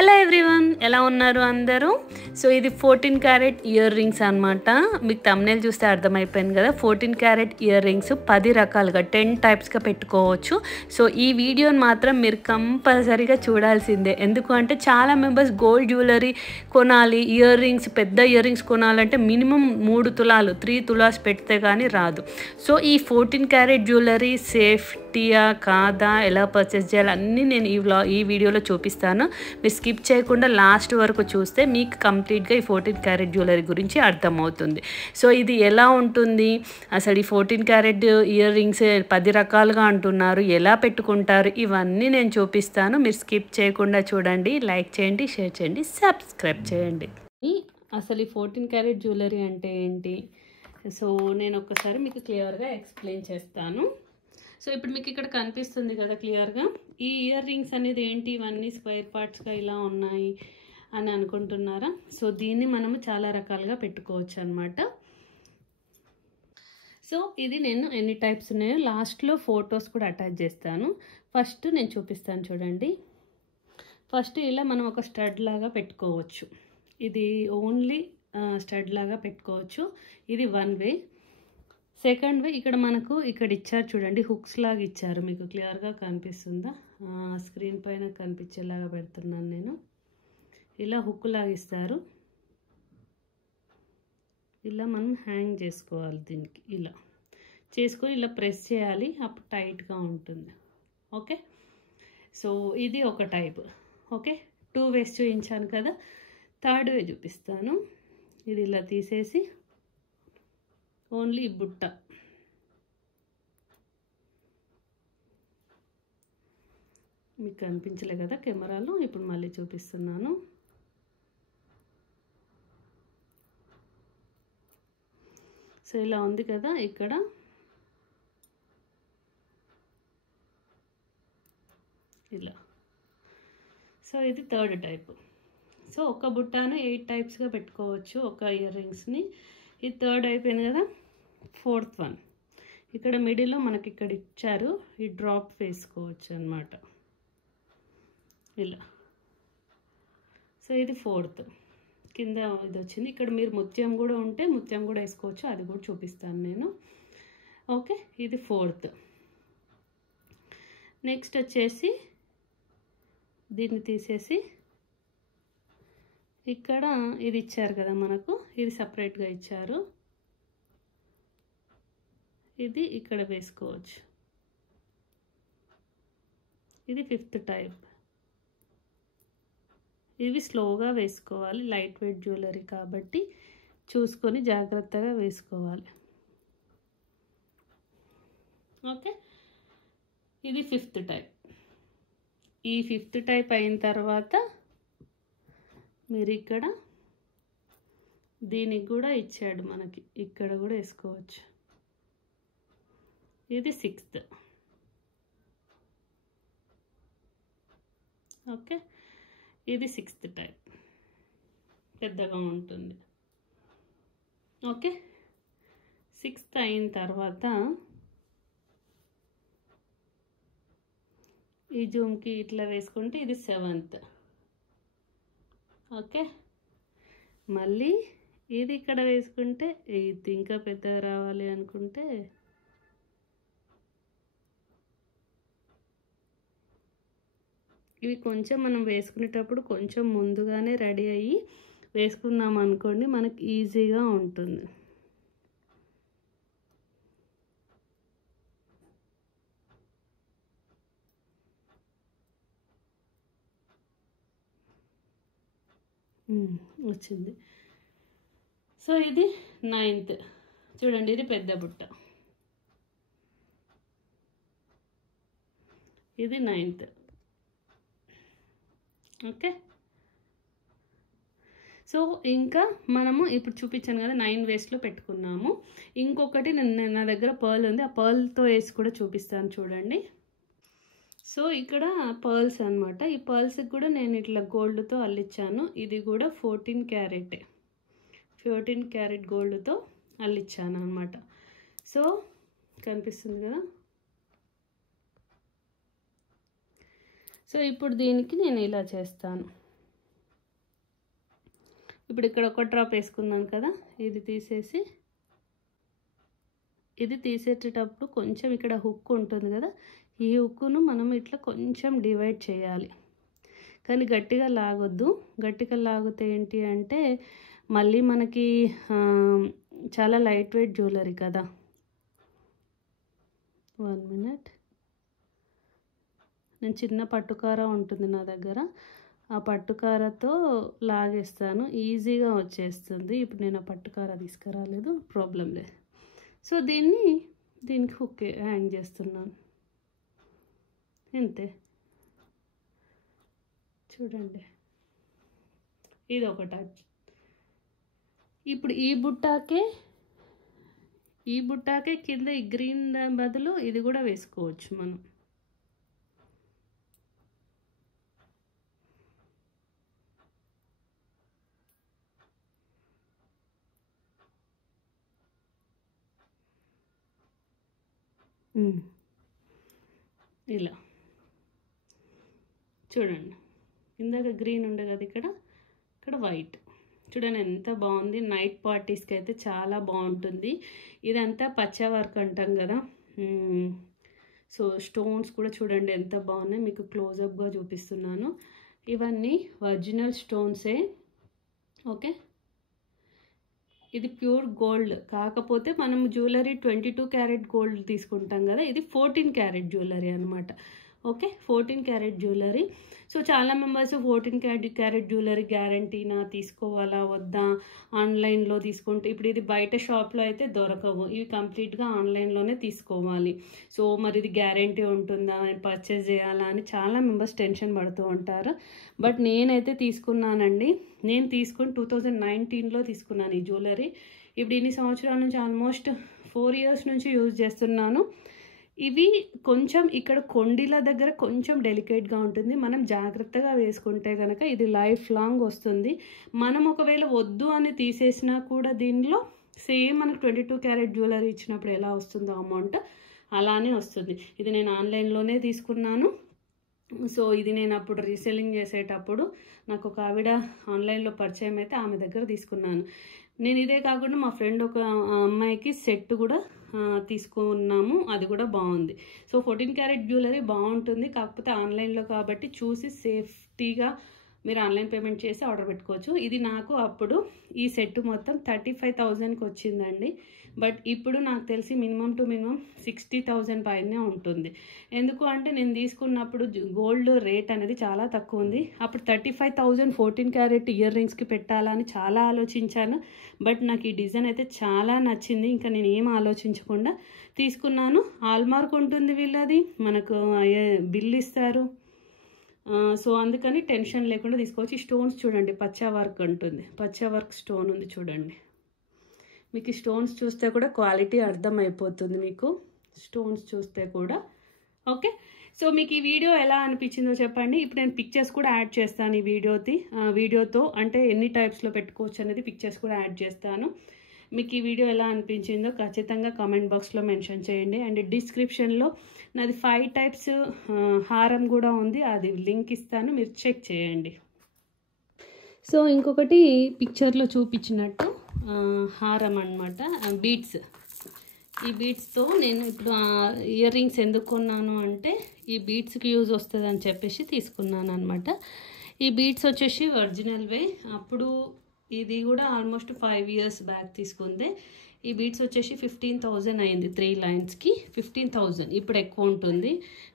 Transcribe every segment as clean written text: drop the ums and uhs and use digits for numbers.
Hello everyone, ఎలా ఉన్నారు అందరూ? సో ఇది 14 క్యారెట్ ఇయర్ రింగ్స్ అనమాట. మీకు థంబ్నెయిల్ చూస్తే అర్థమైపోయింది కదా. 14 క్యారెట్ ఇయర్ రింగ్స్ 10 రకాలుగా 10 టైప్స్గా పెట్టుకోవచ్చు. సో ఈ వీడియోని మాత్రం మీరు కంపల్సరీగా చూడాల్సిందే. ఎందుకు అంటే చాలా మెంబర్స్ గోల్డ్ జ్యువెలరీ కొనాలి, ఇయర్ రింగ్స్ పెద్ద ఇయర్ రింగ్స్ కొనాలంటే మినిమం 3 తులాలు 3 తులాస్ పెడితే కానీ రాదు. సో ఈ 14 క్యారెట్ జ్యువెలరీ సేఫ్టీయా కాదా, ఎలా పర్చేస్ చేయాలి అన్నీ నేను ఈ వీడియోలో చూపిస్తాను. మీరు స్కిప్ చేయకుండా లాస్ట్ వరకు చూస్తే మీకు కంప్లీట్గా ఈ 14 క్యారెట్ జ్యువెలరీ గురించి అర్థమవుతుంది. సో ఇది ఎలా ఉంటుంది అసలు, ఈ 14 క్యారెట్ ఇయర్ రింగ్స్ 10 రకాలుగా అంటున్నారు, ఎలా పెట్టుకుంటారు, ఇవన్నీ నేను చూపిస్తాను. మీరు స్కిప్ చేయకుండా చూడండి, లైక్ చేయండి, షేర్ చేయండి, సబ్స్క్రైబ్ చేయండి. అసలు ఈ 14 క్యారెట్ జ్యువెలరీ అంటే ఏంటి, సో నేను ఒక్కసారి మీకు క్లియర్గా ఎక్స్ప్లెయిన్ చేస్తాను. సో ఇప్పుడు మీకు ఇక్కడ కనిపిస్తుంది కదా క్లియర్గా, ఈ ఇయర్ రింగ్స్ అనేది ఏంటి, ఇవన్నీ స్క్వేర్ పార్ట్స్గా ఇలా ఉన్నాయి అని అనుకుంటున్నారా? సో దీన్ని మనము చాలా రకాలుగా పెట్టుకోవచ్చు అనమాట. సో ఇది నేను ఎన్ని టైప్స్ ఉన్నాయో లాస్ట్లో ఫొటోస్ కూడా అటాచ్ చేస్తాను. ఫస్ట్ నేను చూపిస్తాను చూడండి. ఫస్ట్ ఇలా మనం ఒక స్టడ్ లాగా పెట్టుకోవచ్చు. ఇది ఓన్లీ స్టడ్ లాగా పెట్టుకోవచ్చు. ఇది వన్ వే. సెకండ్ వే, ఇక్కడ మనకు ఇక్కడ ఇచ్చారు చూడండి, హుక్స్ లాగా ఇచ్చారు. మీకు క్లియర్గా కనిపిస్తుందా? స్క్రీన్ పైన కనిపించేలాగా పెడుతున్నాను నేను. ఇలా హుక్ లాగా ఇస్తారు, ఇలా మనం హ్యాంగ్ చేసుకోవాలి. దీనికి ఇలా చేసుకొని ఇలా ప్రెస్ చేయాలి, అప్పుడు టైట్గా ఉంటుంది. ఓకే, సో ఇది ఒక టైప్. ఓకే, 2 వేస్ చూపించాను కదా. థర్డ్ వే చూపిస్తాను. ఇది ఇలా తీసేసి ఓన్లీ బుట్ట, మీకు కనిపించలే కదా కెమెరాలో, ఇప్పుడు మళ్ళీ చూపిస్తున్నాను. సో ఇలా ఉంది కదా ఇక్కడ. ఇలా, సో ఇది థర్డ్ టైప్. సో ఒక బుట్టాను 8 టైప్స్గా పెట్టుకోవచ్చు ఒక ఇయర్ రింగ్స్ని. ఇది థర్డ్ అయిపోయింది కదా. ఫోర్త్ వన్, ఇక్కడ మిడిల్లో మనకి ఇక్కడ ఇచ్చారు, ఈ డ్రాప్ వేసుకోవచ్చు అన్నమాట ఇలా. సో ఇది ఫోర్త్, కింద ఇది వచ్చింది. ఇక్కడ మీరు ముత్యం కూడా ఉంటే ముత్యం కూడా వేసుకోవచ్చు, అది కూడా చూపిస్తాను నేను. ఓకే, ఇది ఫోర్త్. నెక్స్ట్ వచ్చేసి దీన్ని తీసేసి ఇక్కడ ఇది ఇచ్చారు కదా మనకు, ఇది సపరేట్గా ఇచ్చారు, ఇది ఇక్కడ వేసుకోవచ్చు. ఇది ఫిఫ్త్ టైప్. ఇవి స్లోగా వేసుకోవాలి, లైట్ వెయిట్ జ్యువెలరీ కాబట్టి చూసుకొని జాగ్రత్తగా వేసుకోవాలి. ఓకే, ఇది ఫిఫ్త్ టైప్. ఈ ఫిఫ్త్ టైప్ అయిన తర్వాత మీరు ఇక్కడ దీనికి కూడా ఇచ్చాడు మనకి, ఇక్కడ కూడా వేసుకోవచ్చు. ఇది సిక్స్త్. ఓకే, ఇది సిక్స్త్ టైప్, పెద్దగా ఉంటుంది. ఓకే, సిక్స్త్ అయిన తర్వాత ఈ జూమ్కి ఇట్లా వేసుకుంటే ఇది సెవెంత్. ఓకే, మళ్ళీ ఇది ఇక్కడ వేసుకుంటే ఇది ఇంకా పెద్దగా రావాలి అనుకుంటే ఇవి కొంచెం మనం వేసుకునేటప్పుడు కొంచెం ముందుగానే రెడీ అయ్యి వేసుకున్నాం అనుకోండి, మనకి ఈజీగా ఉంటుంది. వచ్చింది. సో ఇది 9th చూడండి, ఇది పెద్ద బుట్ట, ఇది 9th. ఓకే, సో ఇంకా మనము ఇప్పుడు చూపించాను కదా 9 వేస్లో పెట్టుకున్నాము. ఇంకొకటి నా దగ్గర పర్ల్ ఉంది, ఆ పర్ల్తో వేసి కూడా చూపిస్తాను చూడండి. సో ఇక్కడ పర్ల్స్ అనమాట. ఈ పర్ల్స్కి కూడా నేను ఇట్లా గోల్డ్తో అల్లిచ్చాను. ఇది కూడా 14 క్యారెట్ గోల్డ్తో అల్లిచ్చాను అనమాట. సో కనిపిస్తుంది కదా. సో ఇప్పుడు దీనికి నేను ఇలా చేస్తాను. ఇప్పుడు ఇక్కడ ఒక డ్రాప్ వేసుకున్నాను కదా, ఇది తీసేటప్పుడు కొంచెం ఇక్కడ హుక్ ఉంటుంది కదా, ఈ హుక్కును మనం ఇట్లా కొంచెం డివైడ్ చేయాలి. కానీ గట్టిగా లాగొద్దు. గట్టిగా లాగితే ఏంటి అంటే మళ్ళీ మనకి చాలా లైట్ వెయిట్ జ్యువెలరీ కదా. 1 minute. నేను చిన్న పట్టుకార ఉంటుంది నా దగ్గర, ఆ పట్టుకారతో లాగేస్తాను, ఈజీగా వచ్చేస్తుంది. ఇప్పుడు నేను ఆ పట్టుకార తీసుకురాలేదు, ప్రాబ్లం లేదు. సో దీనికి హుక్ హ్యాంగ్ చేస్తున్నాను, అంతే. చూడండి, ఇది ఒక టచ్. ఇప్పుడు ఈ బుట్టాకే కింద ఈ గ్రీన్ బదులు ఇది కూడా వేసుకోవచ్చు మనం. ఇలా చూడండి, ఇందాక గ్రీన్ ఉండే కదా, ఇక్కడ వైట్. చూడండి ఎంత బాగుంది. నైట్ పార్టీస్కి అయితే చాలా బాగుంటుంది. ఇదంతా పచ్చ వర్క్ అంటాం కదా. సో స్టోన్స్ కూడా చూడండి ఎంత బాగున్నాయి, మీకు క్లోజప్గా చూపిస్తున్నాను. ఇవన్నీ ఒరిజినల్ స్టోన్సే, ఓకే. ఇది ప్యూర్ గోల్డ్, కాకపోతే మనం జ్యువెలరీ 22 క్యారెట్ గోల్డ్ తీసుకుంటాం కదా, ఇది 14 క్యారెట్ జ్యువెలరీ అనమాట. Okay, 14 carrot jewellery. సో చాలా మెంబర్స్ 14 క్యారెట్ జ్యువెలరీ గ్యారంటీనా, తీసుకోవాలా వద్దా, ఆన్లైన్లో తీసుకుంటే, ఇప్పుడు ఇది బయట షాప్లో అయితే దొరకవు, ఇవి కంప్లీట్గా ఆన్లైన్లోనే తీసుకోవాలి. సో మరి ఇది గ్యారంటీ ఉంటుందా, పర్చేజ్ చేయాలా అని చాలా మెంబర్స్ టెన్షన్ పడుతూ ఉంటారు. బట్ నేనైతే తీసుకున్నానండి. నేను 2019లో తీసుకున్నాను ఈ జ్యువెలరీ. ఇప్పుడు ఇన్ని సంవత్సరాల నుంచి ఆల్మోస్ట్ 4 years నుంచి యూజ్ చేస్తున్నాను. ఇవి కొంచెం ఇక్కడ కొండిల దగ్గర కొంచెం డెలికేట్గా ఉంటుంది, మనం జాగ్రత్తగా వేసుకుంటే కనుక ఇది లైఫ్ లాంగ్ వస్తుంది. మనం ఒకవేళ వద్దు అని తీసేసినా కూడా దీనిలో సేమ్ మనకు 22 క్యారెట్ జ్యువెలరీ ఇచ్చినప్పుడు ఎలా వస్తుందో అమౌంట్ అలానే వస్తుంది. ఇది నేను ఆన్లైన్లోనే తీసుకున్నాను. సో ఇది నేను అప్పుడు రీసెల్లింగ్ చేసేటప్పుడు నాకు ఒక ఆవిడ ఆన్లైన్లో పరిచయం అయితే ఆమె దగ్గర తీసుకున్నాను. నేను ఇదే కాకుండా మా ఫ్రెండ్ ఒక అమ్మాయికి సెట్ కూడా తీసుకున్నాము, అది కూడా బాగుంది. సో 14 క్యారెట్ జ్యువెలరీ బాగుంటుంది, కాకపోతే ఆన్లైన్లో కాబట్టి చూసి సేఫ్టీగా మీరు ఆన్లైన్ పేమెంట్ చేసి ఆర్డర్ పెట్టుకోవచ్చు. ఇది నాకు అప్పుడు ఈ సెట్ మొత్తం 35,000కి వచ్చిందండి. బట్ ఇప్పుడు నాకు తెలిసి మినిమం టు మినిమం 60,000 పైనే ఉంటుంది. ఎందుకు అంటే నేను తీసుకున్నప్పుడు గోల్డ్ రేట్ అనేది చాలా తక్కువ ఉంది. అప్పుడు 35,000 14 క్యారెట్ ఇయర్ రింగ్స్కి పెట్టాలని చాలా ఆలోచించాను. బట్ నాకు ఈ డిజైన్ అయితే చాలా నచ్చింది, ఇంకా నేను ఏం ఆలోచించకుండా తీసుకున్నాను. హాల్మార్క్ ఉంటుంది వీళ్ళది, మనకు బిల్ ఇస్తారు. సో అందుకని టెన్షన్ లేకుండా తీసుకోవచ్చు. ఈ స్టోన్స్ చూడండి, పచ్చా వర్క్ ఉంటుంది, పచ్చా వర్క్ స్టోన్ ఉంది చూడండి. మీకు ఈ స్టోన్స్ చూస్తే కూడా క్వాలిటీ అర్థమైపోతుంది మీకు, స్టోన్స్ చూస్తే కూడా. ఓకే, సో మీకు ఈ వీడియో ఎలా అనిపించిందో చెప్పండి. ఇప్పుడు నేను పిక్చర్స్ కూడా యాడ్ చేస్తాను ఈ వీడియోతో, అంటే ఎన్ని టైప్స్లో పెట్టుకోవచ్చు అనేది పిక్చర్స్ కూడా యాడ్ చేస్తాను. మీకు ఈ వీడియో ఎలా అనిపించిందో ఖచ్చితంగా కామెంట్ బాక్స్లో మెన్షన్ చేయండి. అండ్ డిస్క్రిప్షన్లో నాది 5 types హారం కూడా ఉంది, అది లింక్ ఇస్తాను, మీరు చెక్ చేయండి. సో ఇంకొకటి పిక్చర్లో చూపించినట్టు హారం అన్నమాట, బీడ్స్. ఈ బీడ్స్తో నేను ఇప్పుడు ఇయర్ రింగ్స్ ఎందుకు కొన్నాను అంటే ఈ బీడ్స్కి యూజ్ వస్తుంది అని చెప్పేసి తీసుకున్నాను అనమాట. ఈ బీడ్స్ వచ్చేసి ఒరిజినల్వే, అప్పుడు ఇది కూడా ఆల్మోస్ట్ 5 years బ్యాక్ తీసుకుందే. ఈ బీడ్స్ వచ్చేసి 15,000 అయింది, 3 లైన్స్కి 15,000, ఇప్పుడు ఎక్కువ ఉంటుంది.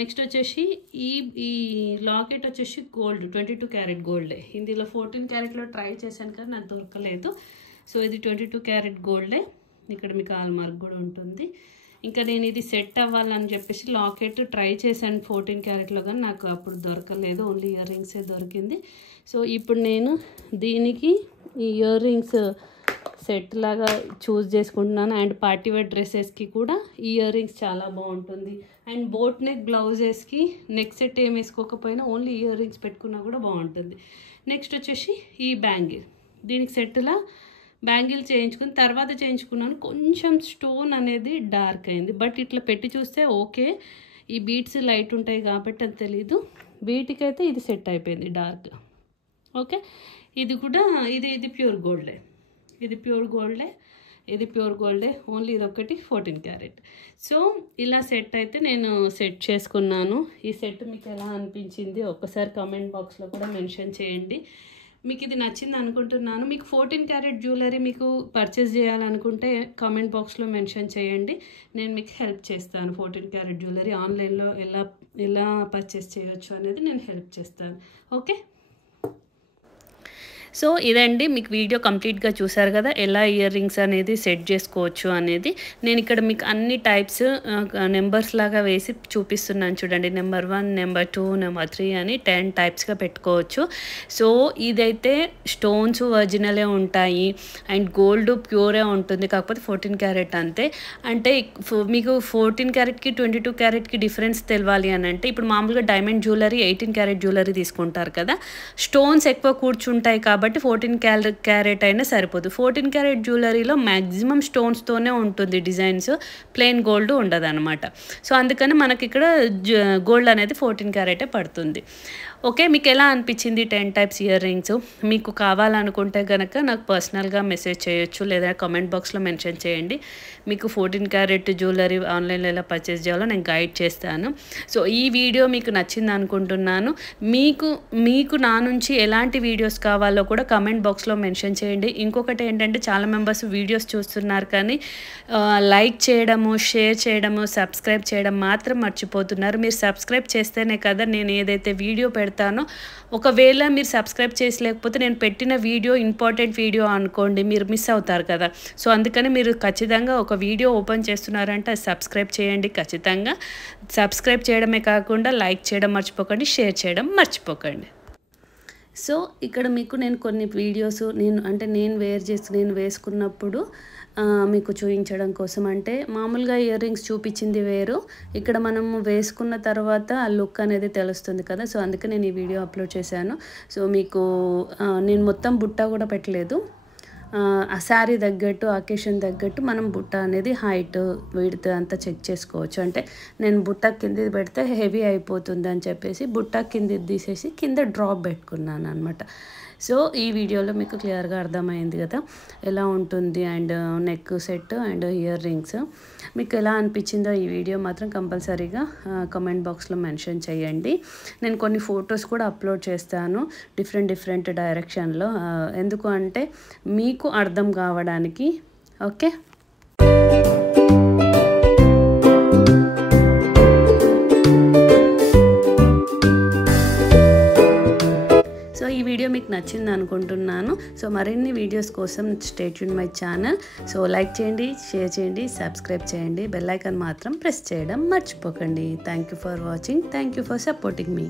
నెక్స్ట్ వచ్చేసి ఈ లాకెట్ వచ్చేసి గోల్డ్, 22 క్యారెట్ గోల్డే. ఇందులో 14 క్యారెట్లో ట్రై చేశాను కానీ నాకు దొరకలేదు. సో ఇది 22 క్యారెట్ గోల్డే, ఇక్కడ మీకు హాల్మార్క్ కూడా ఉంటుంది. ఇంకా నేను ఇది సెట్ అవ్వాలని చెప్పేసి లాకెట్ ట్రై చేశాను 14 క్యారెట్లో, కానీ నాకు అప్పుడు దొరకలేదు, ఓన్లీ ఇయర్ రింగ్సే దొరికింది. సో ఇప్పుడు నేను దీనికి ఈ ఇయర్ రింగ్స్ సెట్ లాగా చూస్ చేసుకుంటున్నాను. అండ్ పార్టీవేర్ డ్రెస్సెస్కి కూడా ఈ ఇయర్ రింగ్స్ చాలా బాగుంటుంది. అండ్ బోట్ నెక్ బ్లౌజెస్కి నెక్ సెట్ ఏం వేసుకోకపోయినా ఓన్లీ ఇయర్ రింగ్స్ పెట్టుకున్నా కూడా బాగుంటుంది. నెక్స్ట్ వచ్చేసి ఈ బ్యాంగిల్, దీనికి సెట్లా బ్యాంగిల్ చేయించుకుని తర్వాత చేయించుకున్నాను. కొంచెం స్టోన్ అనేది డార్క్ అయింది, బట్ ఇట్లా పెట్టి చూస్తే ఓకే, ఈ బీడ్స్ లైట్ ఉంటాయి కాబట్టి అది తెలీదు. వీటికైతే ఇది సెట్ అయిపోయింది డార్క్. ఓకే, ఇది కూడా ఇది ప్యూర్ గోల్డే, ఇది ప్యూర్ గోల్డే, ఇది ప్యూర్ గోల్డే, ఓన్లీ ఇదొకటి 14 క్యారెట్. సో ఇలా సెట్ అయితే నేను సెట్ చేసుకున్నాను. ఈ సెట్ మీకు ఎలా అనిపించింది ఒక్కసారి కామెంట్ బాక్స్లో కూడా మెన్షన్ చేయండి. మీకు ఇది నచ్చింది అనుకుంటున్నాను. మీకు 14 క్యారెట్ జ్యువెలరీ మీకు పర్చేస్ చేయాలనుకుంటే కామెంట్ బాక్స్లో మెన్షన్ చేయండి, నేను మీకు హెల్ప్ చేస్తాను. 14 క్యారెట్ జ్యువెలరీ ఆన్లైన్లో ఎలా పర్చేస్ చేయొచ్చు అనేది నేను హెల్ప్ చేస్తాను. ఓకే, సో ఇదండి మీకు వీడియో కంప్లీట్గా చూసారు కదా, ఎలా ఇయర్ రింగ్స్ అనేది సెట్ చేసుకోవచ్చు అనేది. నేను ఇక్కడ మీకు అన్ని టైప్స్ నెంబర్స్ లాగా వేసి చూపిస్తున్నాను చూడండి. నెంబర్ 1, నెంబర్ 2, నెంబర్ 3 అని 10 టైప్స్గా పెట్టుకోవచ్చు. సో ఇదైతే స్టోన్స్ ఒరిజినలే ఉంటాయి అండ్ గోల్డ్ ప్యూరే ఉంటుంది, కాకపోతే 14 క్యారెట్ అంతే. అంటే మీకు 14 క్యారెట్కి 22 క్యారెట్కి డిఫరెన్స్ తెలవాలి అని అంటే, ఇప్పుడు మామూలుగా డైమండ్ జ్యువెలరీ 18 క్యారెట్ జ్యువెలరీ తీసుకుంటారు కదా, స్టోన్స్ ఎక్కువ కూర్చుంటాయి కాబట్టి 14 క్యారెట్ అయినా సరిపోదు. 14 క్యారెట్ జ్యువెలరీలో మ్యాక్సిమం స్టోన్స్తోనే ఉంటుంది డిజైన్స్, ప్లెయిన్ గోల్డ్ ఉండదు అనమాట. సో అందుకని మనకి ఇక్కడ గోల్డ్ అనేది 14 క్యారెటే పడుతుంది. ఓకే, మీకు ఎలా అనిపించింది 10 టైప్స్ ఇయర్ రింగ్స్? మీకు కావాలనుకుంటే కనుక నాకు పర్సనల్గా మెసేజ్ చేయొచ్చు, లేదా కామెంట్ బాక్స్లో మెన్షన్ చేయండి. మీకు 14 క్యారెట్ జ్యువెలరీ ఆన్లైన్లో ఎలా పర్చేస్ చేయాలో నేను గైడ్ చేస్తాను. సో ఈ వీడియో మీకు నచ్చింది అనుకుంటున్నాను. మీకు నా నుంచి ఎలాంటి వీడియోస్ కావాలో కూడా కామెంట్ బాక్స్లో మెన్షన్ చేయండి. ఇంకొకటి ఏంటంటే, చాలా మెంబర్స్ వీడియోస్ చూస్తున్నారు కానీ లైక్ చేయడము, షేర్ చేయడము, సబ్స్క్రైబ్ చేయడం మాత్రం మర్చిపోతున్నారు. మీరు సబ్స్క్రైబ్ చేస్తేనే కదా నేను ఏదైతే వీడియో పెడతానో, ఒకవేళ మీరు సబ్స్క్రైబ్ చేసలేకపోతే నేను పెట్టిన వీడియో ఇంపార్టెంట్ వీడియో అనుకోండి, మీరు మిస్ అవుతారు కదా. సో అందుకని మీరు ఖచ్చితంగా ఒక వీడియో ఓపెన్ చేస్తున్నారంటే అది సబ్స్క్రైబ్ చేయండి. ఖచ్చితంగా సబ్స్క్రైబ్ చేయడమే కాకుండా లైక్ చేయడం మర్చిపోకండి, షేర్ చేయడం మర్చిపోకండి. సో ఇక్కడ మీకు నేను కొన్ని వీడియోస్ నేను వేసుకున్నప్పుడు మీకు చూపించడం కోసం, అంటే మామూలుగా ఇయర్ రింగ్స్ చూపించింది వేరు, ఇక్కడ మనము వేసుకున్న తర్వాత ఆ లుక్ అనేది తెలుస్తుంది కదా. సో అందుకే నేను ఈ వీడియో అప్లోడ్ చేశాను. సో మీకు నేను మొత్తం బుట్ట కూడా పెట్టలేదు, ఆ శారీ తగ్గట్టు, అకేషన్ తగ్గట్టు మనం బుట్ట అనేది హైట్ విడ్త్ అంతా చెక్ చేసుకోవచ్చు. అంటే నేను బుట్ట కింద పెడితే హెవీ అయిపోతుంది అని చెప్పేసి బుట్ట కింద తీసేసి కింద డ్రాప్ పెట్టుకున్నాను అనమాట. సో ఈ వీడియోలో మీకు క్లియర్గా అర్థమైంది కదా ఎలా ఉంటుంది, and neck set and ear rings. మీకు ఎలా అనిపించిందో ఈ వీడియో మాత్రం కంపల్సరీగా కామెంట్ బాక్స్లో మెన్షన్ చేయండి. నేను కొన్ని ఫొటోస్ కూడా అప్లోడ్ చేస్తాను డిఫరెంట్ డైరెక్షన్లో, ఎందుకు అంటే మీకు అర్థం కావడానికి. ఓకే, ఈ వీడియో మీకు నచ్చింది అనుకుంటున్నాను. సో మరిన్ని వీడియోస్ కోసం stay tune my channel. So like చేయండి, షేర్ చేయండి, సబ్స్క్రైబ్ చేయండి, బెల్ ఐకాన్ మాత్రం ప్రెస్ చేయడం మర్చిపోకండి. Thank you for watching, thank you for supporting me.